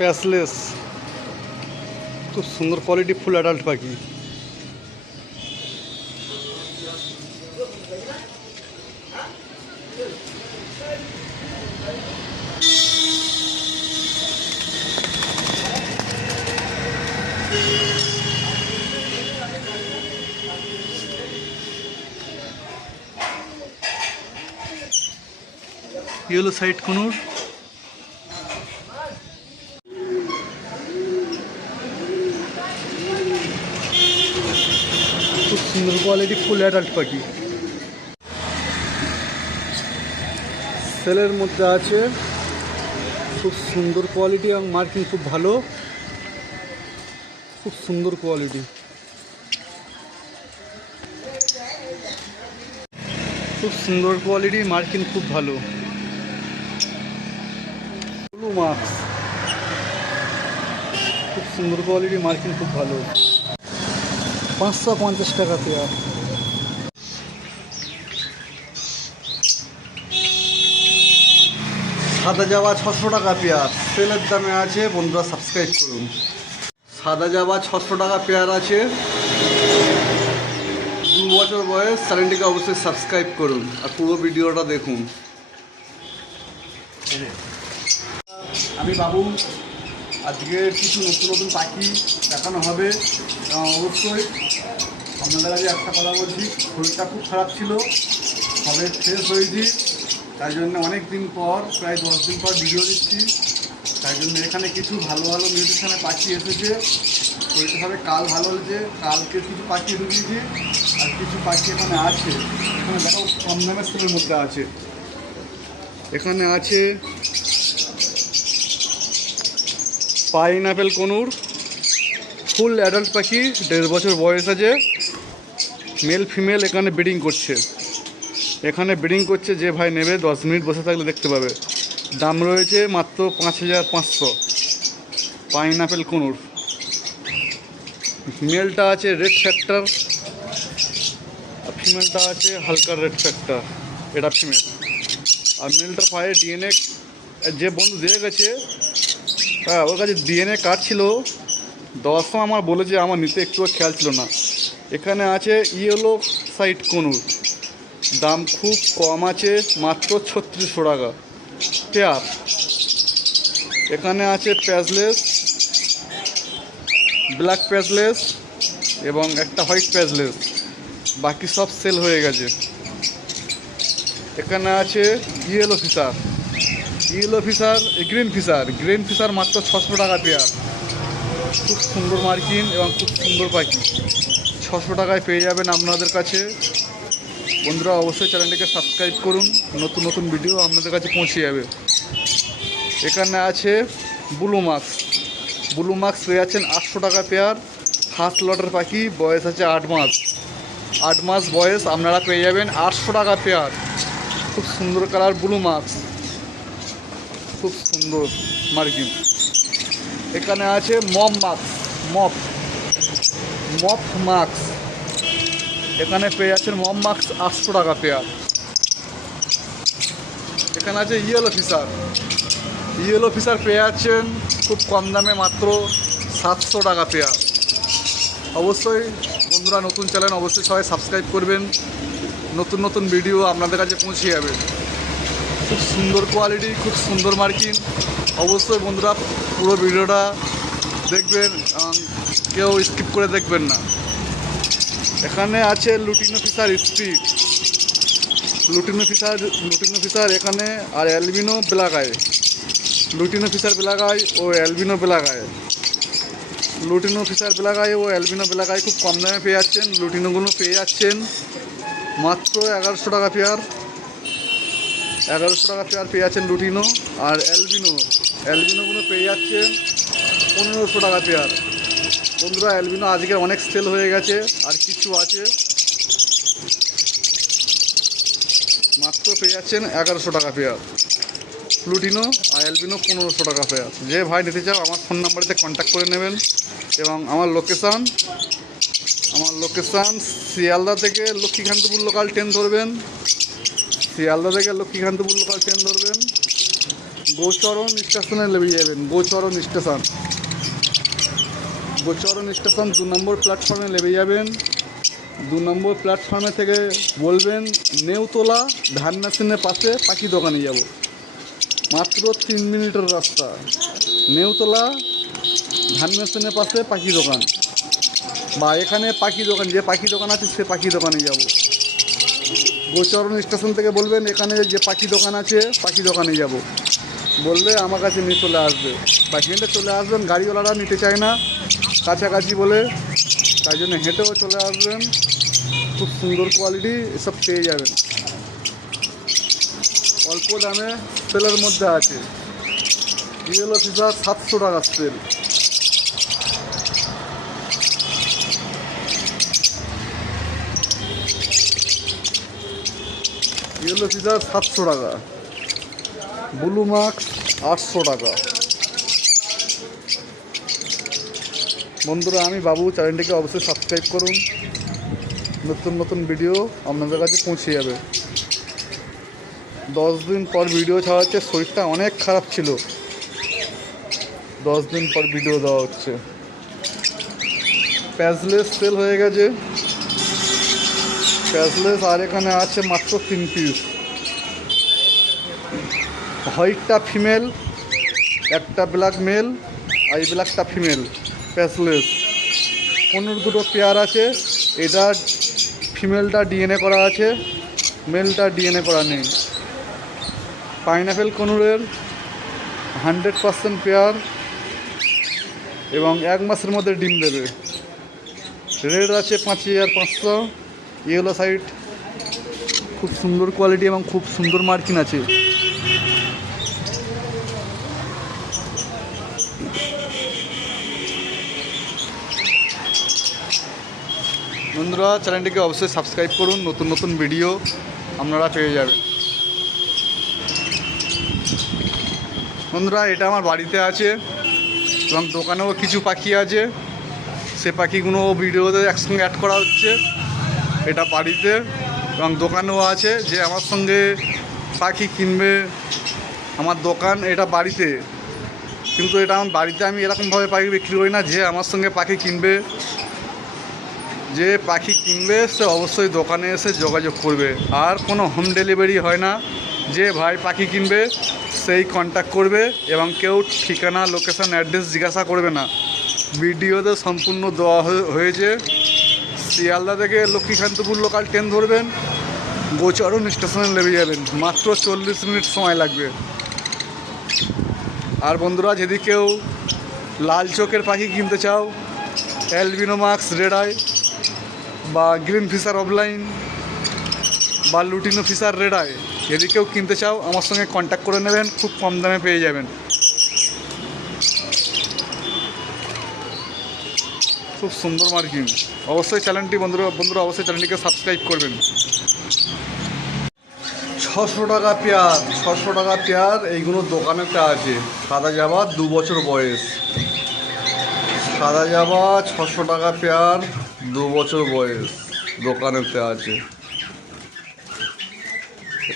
প্যাসলেস খুব সুন্দর quality full adult পাখি। ইয়েলো সাইড কোনোর সুন্দর কোয়ালিটি ফুল অ্যাডাল্ট পাখি। সেলের মধ্যে আছে, খুব সুন্দর কোয়ালিটি এবং মার্কিং খুব ভালো। খুব সুন্দর কোয়ালিটি খুব সুন্দর কোয়ালিটি মার্কিং খুব ভালো। ব্লু মার্কস খুব সুন্দর কোয়ালিটি মার্কিং খুব ভালো। পাঁচশো পঞ্চাশ টাকা পেয়ার। সাদা জাবা ছশো টাকা পেয়ার। সেলের দামে আছে বন্ধুরা সাবস্ক্রাইব করুন। সাদা জাবা ছশো টাকা পেয়ার আছে। দু বছর বয়স চ্যানেলটিকে অবশ্যই সাবস্ক্রাইব করুন আর পুরো ভিডিওটা দেখুন। আমি বাবু আজকে কিছু নতুন নতুন পাখি দেখানো হবে। অবশ্যই আপনাদের আগে একটা কথা বলছি, শরীরটা খুব খারাপ ছিল, সবে ফ্রেশ হয়েছি, তাই জন্য অনেক দিন পর, প্রায় দশ দিন পর ভিডিও দিচ্ছি। তাই জন্য এখানে কিছু ভালো ভালো মিউজিশিয়ানের পাখি এসেছে। সবে কাল ভালো হয়েছে, কালকে কিছু পাখি ঢুকিয়েছি, আর কিছু পাখি এখানে আছে। এখানে দেখো কম দামের স্কুলের মধ্যে আছে। এখানে আছে pineapple conure, full adult পাখি, দেড় বছর বয়স আছে, মেল ফিমেল এখানে ব্রিডিং করছে। এখানে ব্রিডিং করছে যে ভাই নেবে, দশ মিনিট বসে থাকলে দেখতে পাবে। দাম রয়েছে মাত্র পাঁচ হাজার পাঁচশো। Pineapple conure. মেলটা আছে রেড ফ্যাক্টর। আর ফিমেলটা আছে হালকা রেড ফ্যাক্টর। এটা ফিমেল। আর মেলটা পায়ে ডিএনএ, যে বন্ধু দিয়ে গেছে হ্যাঁ ওর কাছে ডিএনএ কার্ড ছিল। দেওয়ার সময় আমার বলেছে আমার নিতে একটু খেয়াল ছিল না। এখানে আছে ইয়েলো সাইড কনুর। দাম খুব কম আছে, মাত্র ছত্রিশশো টাকা। পেয়ার। এখানে আছে প্যাজলেস ব্ল্যাক প্যাজলেস এবং একটা হোয়াইট প্যাজলেস বাকি সব সেল হয়ে গেছে। এখানে আছে yellow Fischer yellow Fischer green Fischer green Fischer মাত্র ছশো টাকা পেয়ার। খুব সুন্দর মার্কিন এবং খুব সুন্দর পাখি। ছশো টাকায় পেয়ে যাবেন আপনাদের কাছে। বন্ধুরা, অবশ্যই চ্যানেলটিকে সাবস্ক্রাইব করুন। নতুন নতুন ভিডিও আপনাদের কাছে পৌঁছে যাবে। এখানে আছে ব্লু মাক্স ব্লু মাস্ক পেয়ে যাচ্ছেন আটশো টাকা পেয়ার। ফার্স্ট লটের পাখি, বয়স আছে আট মাস। আট মাস বয়স আপনারা পেয়ে যাবেন আটশো টাকা পেয়ার। খুব সুন্দর কালার ব্লু মাক্স খুব সুন্দর মার্কিন। এখানে আছে মপ মাক্স মপ মপ মাক্স এখানে পেয়ে যাচ্ছেন মপ মাক্স আটশো টাকা পেয়ার। এখানে আছে ইয়েলো ফিসার ইয়েলো ফিসার পেয়ে যাচ্ছেন খুব কম দামে মাত্র সাতশো টাকা পেয়ার। অবশ্যই বন্ধুরা নতুন চ্যানেল অবশ্যই সবাই সাবস্ক্রাইব করবেন। নতুন নতুন ভিডিও আপনাদের কাছে পৌঁছে যাবে। খুব সুন্দর কোয়ালিটি খুব সুন্দর মার্কিন। অবশ্যই বন্ধুরা, পুরো ভিডিওটা দেখবেন কেউ স্কিপ করে দেখবেন না। এখানে আছে lutino Fischer street lutino Fischer lutino Fischer এখানে, আর অ্যালবিনো বেলাগায় লুটিনো ফিসার বেলাগায় ও অ্যালবিনো বেলাগায় লুটিনো ফিসার বেলাগায় ও অ্যালবিনো বেলাগায় খুব কম দামে পেয়ে যাচ্ছেন। লুটিনোগুলো পেয়ে যাচ্ছেন মাত্র এগারোশো টাকা পেয়ার এগারোশো টাকা পেয়ার পেয়ে যাচ্ছেন লুটিনো আর অ্যালবিনো অ্যালবিনোগুলো পেয়ে যাচ্ছেন পনেরোশো টাকা পেয়ার বন্ধুরা অ্যালবিনো আজকে অনেক সেল হয়ে গেছে আর কিছু আছে। মাত্র পেয়ে যাচ্ছেন এগারোশো টাকা পেয়ার প্লুটিনো আর অ্যালবিনো পনেরোশো টাকা পেয়ার যে ভাই নিতে চাও, আমার ফোন নাম্বারেতে কন্ট্যাক্ট করে নেবেন এবং আমার লোকেশান আমার লোকেশান শিয়ালদা থেকে লক্ষ্মীকান্তপুর লোকাল ট্রেন ধরবেন। শিয়ালদা থেকে লক্ষ্মীকান্তপুর লোকাল ট্রেন ধরবেন। গোচরণ স্টেশনে নেমে যাবেন। গোচরণ স্টেশন। গোচরণ স্টেশন দু নম্বর প্ল্যাটফর্মে নেমে যাবেন। দু নম্বর প্ল্যাটফর্মে থেকে বলবেন, নেউতলা ধান মেশিনের পাশে পাখি দোকানে যাব। মাত্র তিন মিনিটের রাস্তা। নেউতলা ধান মেশিনের পাশে পাখি দোকান। বা এখানে পাখি দোকান, যে পাখি দোকান আছে সে পাখি দোকানে যাব। গোচরণ স্টেশন থেকে বলবেন, এখানে যে পাখি দোকান আছে, পাখি দোকানে যাব। বললে আমার কাছে নিয়ে চলে আসবে। বা হেঁটে চলে আসবেন, গাড়িওয়ালারা নিতে চায় না। কাছাকাছি বলে তাই জন্য হেঁটেও চলে আসবেন। খুব সুন্দর কোয়ালিটি এসব পেয়ে যাবেন। অল্প দামে সেলের মধ্যে আছে। ইয়েলো ফিসার সাতশো টাকার সেল ইয়েলো ফিসার সাতশো টাকা। ব্লু মার্কস আটশো টাকা। বন্ধুরা, আমি বাবু চ্যানেলটিকে অবশ্যই সাবস্ক্রাইব করুন। নতুন নতুন ভিডিও আপনাদের কাছে পৌঁছে যাবে। দশ দিন পর ভিডিও ছাড়া হচ্ছে, শরীরটা অনেক খারাপ ছিল। দশ দিন পর ভিডিও দেওয়া হচ্ছে। প্যাজলেস সেল হয়ে গেছে। প্যাজলেস আর এখানে আছে মাত্র তিন পিস হোয়াইটটা ফিমেল একটা ব্ল্যাক মেল আর এই ব্ল্যাকটা ফিমেল প্যাসলেস পনেরো দুটো পেয়ার আছে, এটা ফিমেলটা ডিএনএ করা আছে মেলটা ডিএনএ করা নেই। পাইনাপেল কনুরের হান্ড্রেড পার্সেন্ট পেয়ার এবং এক মাসের মধ্যে ডিম দেবে। রেড আছে পাঁচ হাজার পাঁচশো। ইয়েলো সাইড খুব সুন্দর কোয়ালিটি এবং খুব সুন্দর মার্কিন আছে। বন্ধুরা চ্যানেলটিকে অবশ্যই সাবস্ক্রাইব করুন, নতুন নতুন ভিডিও আপনারা পেয়ে যাবেন। বন্ধুরা, এটা আমার বাড়িতে আছে এবং দোকানেও কিছু পাখি আছে। সে পাখিগুলো ভিডিওতে একসঙ্গে অ্যাড করা হচ্ছে। এটা বাড়িতে এবং দোকানেও আছে যে আমার সঙ্গে পাখি কিনবে আমার দোকান এটা বাড়িতে। কিন্তু এটা আমার বাড়িতে আমি এরকমভাবে পাখি বিক্রি করি না যে আমার সঙ্গে পাখি কিনবে। যে পাখি কিনবে, সে অবশ্যই দোকানে এসে যোগাযোগ করবে। আর কোনো হোম ডেলিভারি হয় না। যে ভাই পাখি কিনবে, সেই কন্ট্যাক্ট করবে এবং কেউ ঠিকানা লোকেশান অ্যাড্রেস জিজ্ঞাসা করবে না। ভিডিওতে সম্পূর্ণ দেওয়া হয়েছে। শিয়ালদা থেকে লক্ষ্মীকান্তপুর লোকাল ট্রেন ধরবেন। গোচরণ স্টেশনে নেমে যাবেন। মাত্র চল্লিশ মিনিট সময় লাগবে। আর বন্ধুরা, যদি কেউ লাল চোখের পাখি কিনতে চাও অ্যালবিনো মার্কস রেড আই বা গ্রিন ফিশার অফলাইন বা লুটিনো ফিশার রেড আই যদি কেউ কিনতে চাও, আমার সঙ্গে কন্ট্যাক্ট করে নেবেন। খুব কম দামে পেয়ে যাবেন। খুব সুন্দর মার্কিং। অবশ্যই চ্যানেলটি বন্ধুরা বন্ধুরা অবশ্যই চ্যানেলটিকে সাবস্ক্রাইব করবেন। ছশো টাকা পেয়ার ছশো টাকা পেয়ার এইগুলো দোকানে দোকানেতে আছে। সাদা জাবা, দু বছর বয়স। সাদা জাবা, ছশো টাকা পেয়ার দু বছর বয়স। দোকানেতে আছে।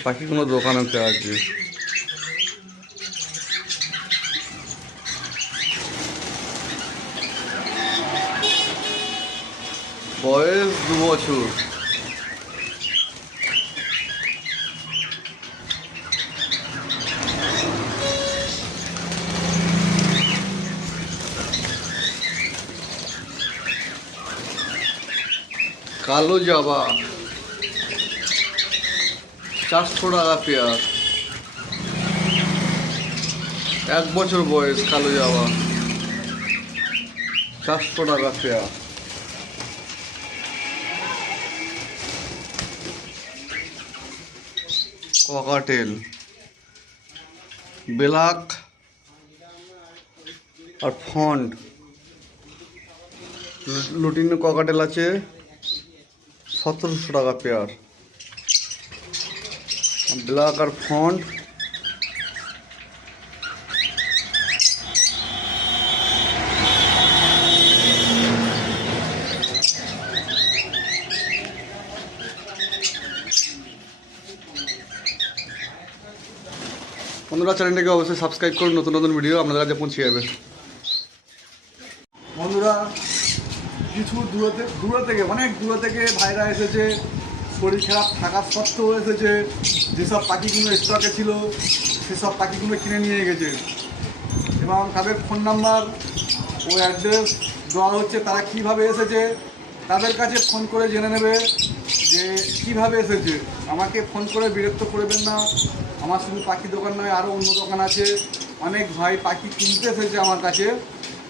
পাখিগুলো দোকানেতে আছে। বয়স দু বছর। কালো জাবা। চারশো টাকা পেয়ার। এক বছর বয়স কালো জাবা। চারশো টাকা পেয়ার। ককাটেল ব্ল্যাক আর ফন্ড। লুটিন ককাটেল আছে সতেরোশো টাকা পেয়ার। ব্ল্যাক আর ফন্ড বন্ধুরা চ্যানেলটাকে অবশ্যই সাবস্ক্রাইব করুন, নতুন নতুন ভিডিও আপনাদের কাছে পৌঁছে যাবে। বন্ধুরা, কিছু দূরে থেকে দূরে থেকে, অনেক দূরে থেকে ভাইরা এসেছে। শরীর খারাপ থাকা সত্ত্বেও এসেছে। যেসব পাখিগুলো স্টকে ছিল, সেসব পাখিগুলো কিনে নিয়ে গেছে। এবং তাদের ফোন নাম্বার ও অ্যাড্রেস দেওয়া হচ্ছে, তারা কীভাবে এসেছে? তাদের কাছে ফোন করে জেনে নেবে যে কীভাবে এসেছে। আমাকে ফোন করে বিরক্ত করবেন না। আমার শুধু পাখি দোকান নয় আরও অন্য দোকান আছে। অনেক ভাই পাখি কিনতে এসেছে আমার কাছে।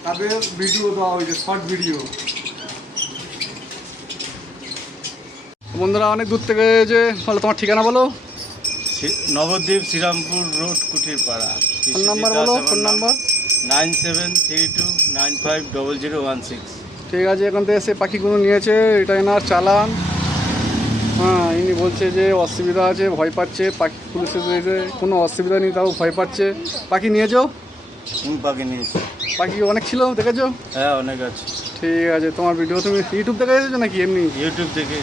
তাদের ভিডিও দেওয়া হয়েছে শর্ট ভিডিও বন্ধুরা অনেক দূর থেকে যে বলো তোমার ঠিকানা বলো? নবদ্বীপ শ্রীরামপুর রোড কুঠির পাড়া ফোন নাম্বার বলো phone number? Nine seven three two nine five double zero one six. ঠিক আছে এখান থেকে সে পাখিগুলো নিয়েছে এটা এনার চালান। হ্যাঁ ইনি বলছে যে অসুবিধা আছে ভয় পাচ্ছে পাখি পুলিশ এসে কোনো অসুবিধা নেই তাও ভয় পাচ্ছে। পাখি নিয়েছো তুমি পাখি নিয়েছি পাখি অনেক ছিল দেখেছ? হ্যাঁ অনেক আছে। ঠিক আছে তোমার ভিডিও তুমি ইউটিউব থেকে এসেছ নাকি এমনি? ইউটিউব থেকে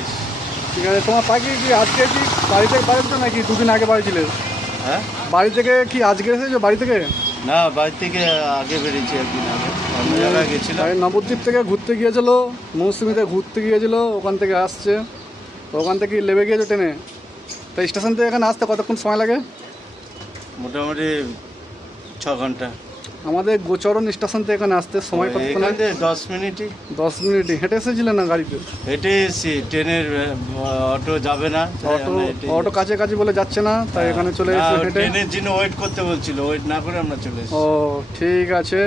ঠিক আছে তোমার পাখি কি আজকে কি বাড়ি থেকে বাড়িছো নাকি দুদিন আগে বাড়ি ছিলে? হ্যাঁ? বাড়ি থেকে কি আজকে এসেছ বাড়ি থেকে? না বাড়ি থেকে আগে বেরিয়েছি একদিন আগে। অন্য জায়গায় গেছিলাম। নবদ্বীপ থেকে ঘুরতে গিয়েছিল মৌসুমিতে ঘুরতে গিয়েছিল ওখান থেকে আসছে। তো ওখান থেকে লেবে গিয়েছো ট্রেনে। তো স্টেশন থেকে এখানে আসতে কতক্ষণ সময় লাগে? মোটামুটি ছ ঘণ্টা। আমাদের গোচরণ স্টেশন থেকে এখানে আসতে সময় কতক্ষণ লাগে? দশ মিনিটই। দশ মিনিট হেঁটে এসেছিলেন না গাড়িতে? হেঁটে এসেছি। ট্রেনের অটো যাবে না অটো অটো কাছে কাছে বলে যাচ্ছে না তাই এখানে চলে না, এসে হেঁটে। ট্রেনের জন্য ওয়েট করতে বলছিল। ওয়েট না করে আমরা চলে এসেছি। ও ঠিক আছে।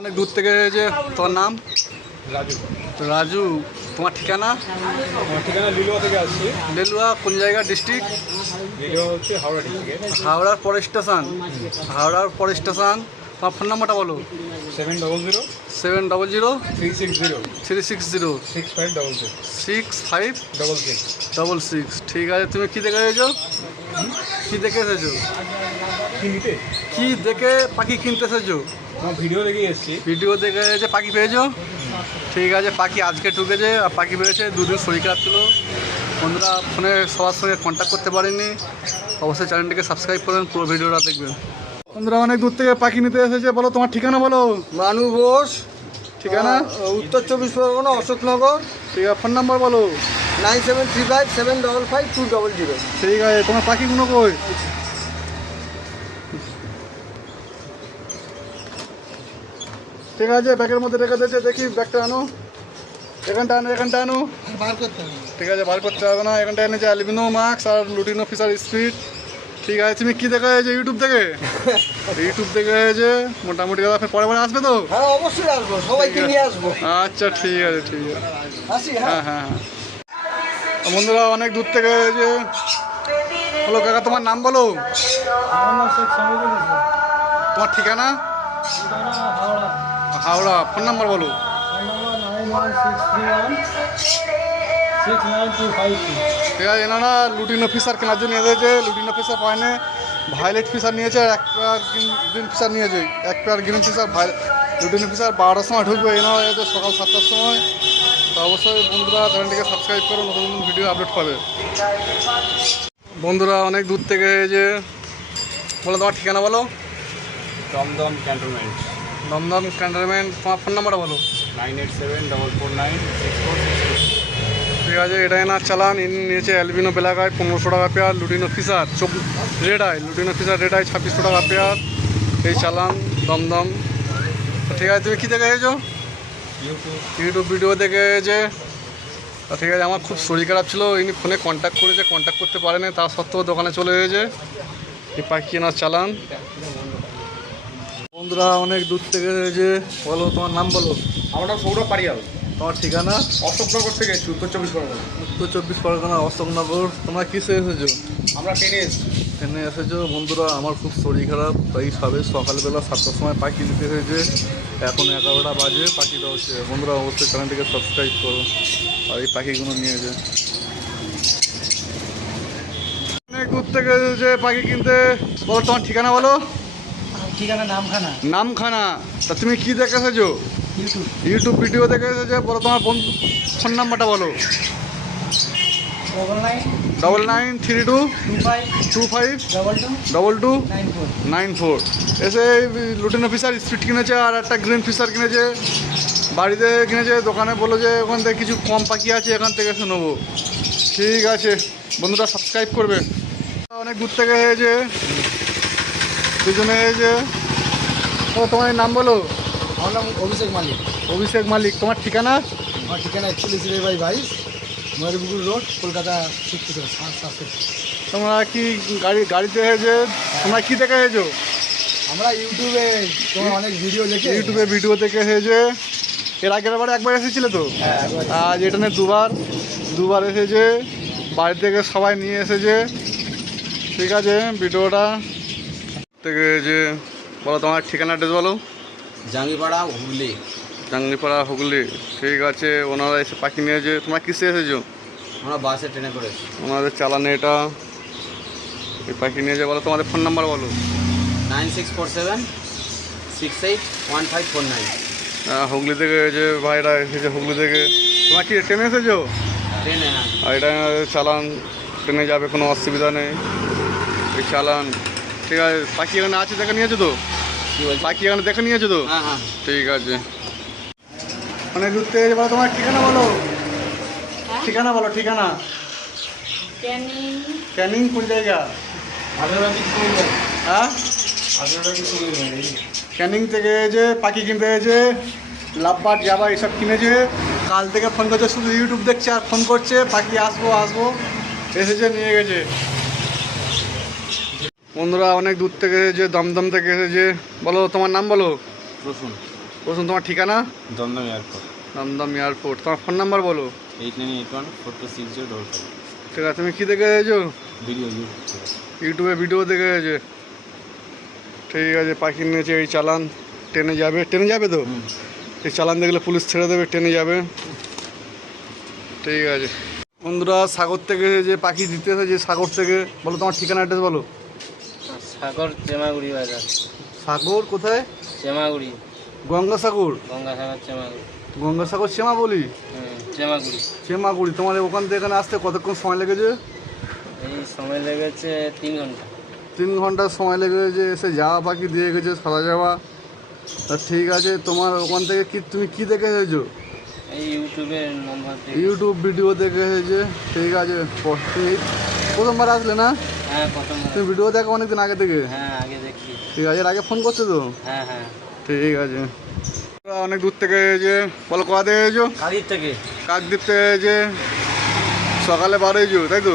অনেক দূর থেকে যে তোমার নাম? রাজু। রাজু তোমার ঠিকানা? আমার ঠিকানা লিলুয়া থেকে আসছি। বেলুয়া কোন জায়গা ডিস্ট্রিক্ট লিলুয়া হচ্ছে হাওড়া ডিস্ট্রিক্টে হাওড়ার পরে স্টেশন হাওড়ার পরে স্টেশন তোমার ফোন নাম্বারটা বলো। Seven double zero seven double zero three six zero three six zero six five double six six five double six double six ঠিক আছে তুমি কী দেখে এসেছ? কী দেখে এসেছ? কি কী দেখে পাখি কিনতে এসেছ? ভিডিও দেখে এসেছি। ভিডিও দেখে যে পাখি পেয়েছ? ঠিক আছে পাখি আজকে ঢুকেছে আর পাখি বেড়েছে দুদিন শরীর খারাপ ছিল। বন্ধুরা ফোনে সবার সঙ্গে কন্ট্যাক্ট করতে পারেনি অবশ্যই চ্যানেলটিকে সাবস্ক্রাইব করবেন পুরো ভিডিওটা দেখবেন। বন্ধুরা অনেক দূর থেকে পাখি নিতে এসেছে। বলো তোমার ঠিকানা বলো। মানু ঘোষ। ঠিকানা? উত্তর চব্বিশ পরগনা অশোকনগর। ঠিক আছে ফোন নাম্বার বলো। Nine seven three five seven double five two double zero. ঠিক আছে তোমার পাখিগুলো কই? ঠিক আছে ব্যাগের মধ্যে রেখে দিয়েছে দেখি ব্যাগটা আনো। এখানটা আনো এখানটা আনো। বার করতে হবে। ঠিক আছে বার করতে হবে না। এখানটা এনেছে অ্যালবিনো মার্কস আর লুটিনো ফিশার স্পিড ঠিক আছে তুমি কি দেখা হয়েছে ইউটিউব থেকে? ইউটিউব থেকে হয়েছে মোটামুটি দাদা পরে পরে আসবে তো? হ্যাঁ অবশ্যই আসব সবাইকে নিয়ে আসব। আচ্ছা ঠিক আছে ঠিক আছে। আসি হ্যাঁ। হ্যাঁ হ্যাঁ হ্যাঁ। বন্ধুরা অনেক দূর থেকে হয়েছে। হলো কাকা তোমার নাম বলো? তোমার ঠিকানা? হাওড়া, ফোন নাম্বার বলো। ঠিক আছে এনারা লুটিন অফিসার কেনার জন্য এসেছে লুটিন অফিসার পয়েন্টে ভায়োলেট ফিসার নিয়েছে, আর এক পেয়ার গ্রিন ফিসার নিয়েছে, এক pair green Fischer lutino Fischer বারোটার সময় ঢুকবে এনারা এসেছে সকাল সাতটার সময়। তো অবশ্যই বন্ধুরা চ্যানেলটিকে সাবস্ক্রাইব করো, নতুন নতুন ভিডিও আপলোড পাবে। বন্ধুরা, অনেক দূর থেকে যে, বলো তোমার ঠিকানা বলো। দমদম ক্যান্টনমেন্ট। দমদম ক্যান্টনমেন্ট তোমার ফোন নাম্বারটা বলো। Nine eight seven double four nine six four ঠিক আছে এটা এনার চালান। ইনি নিয়েছে অ্যালবিনো বেলাগায় পনেরোশো টাকা পেয়ার লুটিনো ফিসার চোখ red eye lutino Fischer red eye ছাব্বিশশো টাকা পেয়ার। এই চালান দমদম। ঠিক আছে তুমি কী দেখে এসেছ? ইউটিউব। ভিডিও দেখে তা ঠিক আছে আমার খুব শরীর খারাপ ছিল ইনি ফোনে কন্ট্যাক্ট করেছে কন্ট্যাক্ট করতে পারেনি তা সত্ত্বেও দোকানে চলে এসেছে। এই পাখি কেনার চালান। বন্ধুরা অনেক দূর থেকে যে বলো তোমার নাম বলো। আমার নাম সৌরভ পারিয়াল। তোমার ঠিকানা? অশোকনগর থেকে এসেছি উত্তর চব্বিশ পরগনা। উত্তর চব্বিশ পরগনা অশোকনগর। তোমরা কিসে এসেছ? আমরা ট্রেনে এসেছি। এখানে এসেছ? বন্ধুরা আমার খুব শরীর খারাপ তাই সবে সকালবেলা সাতটার সময় পাখি দিতে হয়েছে। এখন এগারোটা বাজে পাখি দেওয়া হচ্ছে। বন্ধুরা অবশ্যই চ্যানেলটিকে সাবস্ক্রাইব করো আর এই পাখিগুলো নিয়েছে অনেক দূর থেকে যে পাখি কিনতে। বলো তোমার ঠিকানা বলো? ঠিকানা নামখানা? নামখানা। তা তুমি কি দেখে এসেছ ইউটিউব ইউটিউব ভিডিও দেখে এসেছ বলো তোমার বন্ধু ফোন নাম্বারটা বলো। Double nine three two two five double two nine four এসে লুটিনো ফিশার স্পিড কিনেছে আর একটা গ্রিন ফিশার কিনেছে। বাড়িতে কিনেছে দোকানে বলল যে ওখান থেকে কিছু কম পাখি আছে এখান থেকে এসে নেব। ঠিক আছে। বন্ধুরা সাবস্ক্রাইব করবে। অনেক দূর থেকে হয়েছে দুজনে হয়েছে ও তোমার নাম বলো। আমার নাম অভিষেক মালিক। অভিষেক মালিক তোমার ঠিকানা? আমার ঠিকানা একচল্লিশ জিরো বাই বাইশ ময়ূরপুকুর রোড কলকাতা সিক্সটি তোমরা কি গাড়ি গাড়িতে হয়েছে তোমরা কি দেখে হয়েছো আমরা ইউটিউবে তোমার অনেক ভিডিও দেখে। ইউটিউবে ভিডিও দেখে হয়েছে এর আগের বার একবার এসেছিলে তো? হ্যাঁ আজ এটা নিয়ে দুবার। দুবার এসেছে বাড়ি থেকে সবাই নিয়ে এসেছে। ঠিক আছে ভিডিওটা থেকে যে বলো তোমার ঠিকানা অ্যাড্রেস বলো। জাঙ্গিপাড়া হুগলি। জাঙ্গিপাড়া হুগলি। ঠিক আছে ওনারা এসে পাখি নিয়েছে তোমরা কিসে এসেছ? আমরা বাসে ট্রেনে করে ওনাদের চালানে এটা। এই পাখি নিয়েছে বলো তোমাদের ফোন নাম্বার বলো। Nine six four seven six eight one five four nine. Hooghly থেকে যে ভাইরা এসেছে হুগলি থেকে। তোমার কি ট্রেনে এসেছ? ট্রেনে হ্যাঁ। আর এটা চালান ট্রেনে যাবে কোনো অসুবিধা নেই। এই চালান। ঠিক আছে। পাখি এখানে আছে দেখে নিয়েছো তো? পাখি এখানে দেখে নিয়েছো তো? হ্যাঁ হ্যাঁ। ঠিক আছে। অনেক দূর থেকে বলো তোমার ঠিকানা বলো। ঠিকানা বলো ঠিকানা। ক্যানিং। ক্যানিং কোন জায়গা? হ্যাঁ? ক্যানিং থেকে যে পাখি কিনতে হয়েছে লাভবাট যাবা এসব কিনেছে। কাল থেকে ফোন করছে শুধু ইউটিউব দেখছে আর ফোন করছে। পাখি আসব আসব। এসেছে নিয়ে গেছে। বন্ধুরা অনেক দূর থেকে এসেছে দমদম থেকে এসেছে বলো তোমার নাম বলো? রসুন। প্রথম তোমার ঠিকানা? দমদম এয়ারপোর্ট। দমদম এয়ারপোর্ট। তোমার ফোন নাম্বার বলো? Eight nine eight one four two six zero double five. ঠিক আছে তুমি কী দেখে এসেছ? ভিডিও ইউটিউবে ভিডিও দেখে এসেছে। ঠিক আছে পাখি নিয়েছে এই চালান ট্রেনে যাবে। ট্রেনে যাবে তো? এই চালান দেখলে পুলিশ ছেড়ে দেবে ট্রেনে যাবে। ঠিক আছে। বন্ধুরা সাগর থেকে যে পাখি দিতে এসেছে সাগর থেকে বলো তোমার ঠিকানা অ্যাড্রেস বলো। সাগর চেমাগুড়ি বাজার। সাগর কোথায়? চেমাগুড়ি। গঙ্গাসাগর। গঙ্গাসাগর চেমাগুড়ি। গঙ্গাসাগর শ্যামা বলি? চেমাগুড়ি। শ্যামাগুড়ি তোমার ওখান থেকে এখানে আসতে কতক্ষণ সময় লেগেছে? এই সময় লেগেছে তিন ঘণ্টা। তিন ঘণ্টা সময় লেগেছে এসে যাওয়া পাখি দিয়ে গেছে সারা যাওয়া। তা ঠিক আছে তোমার ওখান থেকে কি তুমি কি দেখে এসেছ? থেকে। ইউটিউব ভিডিও দেখে এসেছে ঠিক আছে প্রথমবার আসলে না? হ্যাঁ তুমি ভিডিও দেখো অনেকদিন আগে থেকে? হ্যাঁ আগে দেখছি। ঠিক আছে আগে ফোন করছ তো? হ্যাঁ হ্যাঁ। ঠিক আছে। অনেক দূর থেকে যে বলো কোথা থেকে এসেছ কালির থেকে? কাকদ্বীপ থেকে যে সকালে বার হয়েছো তাই তো?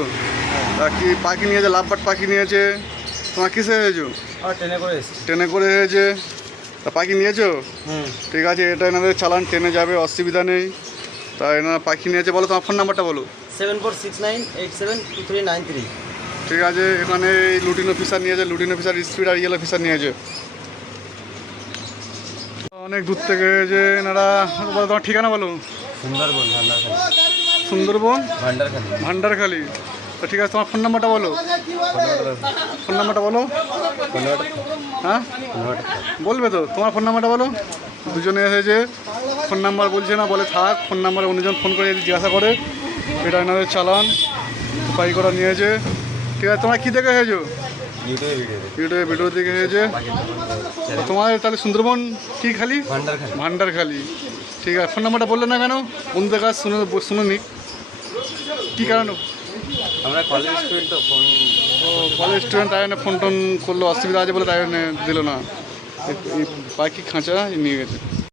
কি পাখি নিয়েছে লাভবাট পাখি নিয়েছে? তোমার কিসে হয়েছো? ট্রেনে করে এসছি। ট্রেনে করে এসেছে তা পাখি নিয়েছো? ঠিক আছে এটা এনাদের চালান ট্রেনে যাবে অসুবিধা নেই। তা এনারা পাখি নিয়েছে বলো তোমার ফোন নাম্বারটা বলো। Seven four six nine eight seven two three nine three ঠিক আছে এখানে এই লুটিন অফিসার নিয়েছে লুটিন অফিসার স্পিড আর ইয়েল অফিসার নিয়েছে অনেক দূর থেকে যে এনারা তোমার ঠিকানা বলো সুন্দরবন সুন্দরবন ভান্ডারখালি তো ঠিক আছে তোমার ফোন নাম্বারটা বলো ফোন নাম্বারটা বলো হ্যাঁ বলবে তো তোমার ফোন নাম্বারটা বলো দুজনে এসেছে ফোন নাম্বার বলছে না বলে থাক ফোন নাম্বারে অন্যজন ফোন করে জিজ্ঞাসা করে এটা এনাদের চালান উপায় করা নিয়েছে। ঠিক আছে তোমরা কী দেখে এসেছ? ইউটিউবে ভিডিও দেখে তো তোমার তাহলে সুন্দরবন কি খালি? ভান্ডারখালি। ভান্ডার খালি ঠিক আছে ফোন নাম্বারটা বললে না কেন? বন্ধুদের কাছে শুনে শুনে নিক কী কারণে? আমরা কলেজ স্টুডেন্ট তো ফোন ও কলেজ স্টুডেন্ট তাই ফোন টোন করল। অসুবিধা আছে বলে তাই দিল না। এই খাঁচা নিয়ে গেছে।